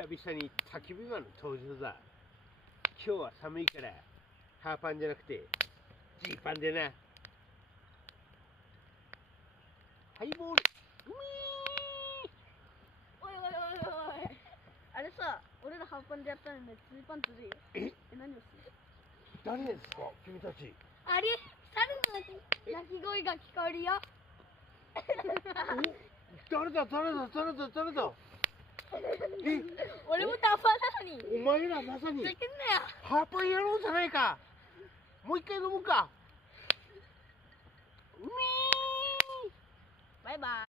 久々に焚き火マンの登場だ。今日は寒いからハーパンじゃなくてジーパンでな。ハイボール。おいおいおいおい。あれさ、俺らハーパンでやったのにジーパンずるいよ。何をする？誰ですか君たち。あれ、猿の鳴き声が聞こえるよ。誰だ俺もターパーなのに。お前らまさにふざけんなよ。ハーパン野郎じゃないか。もう一回飲もうか。バイバイ。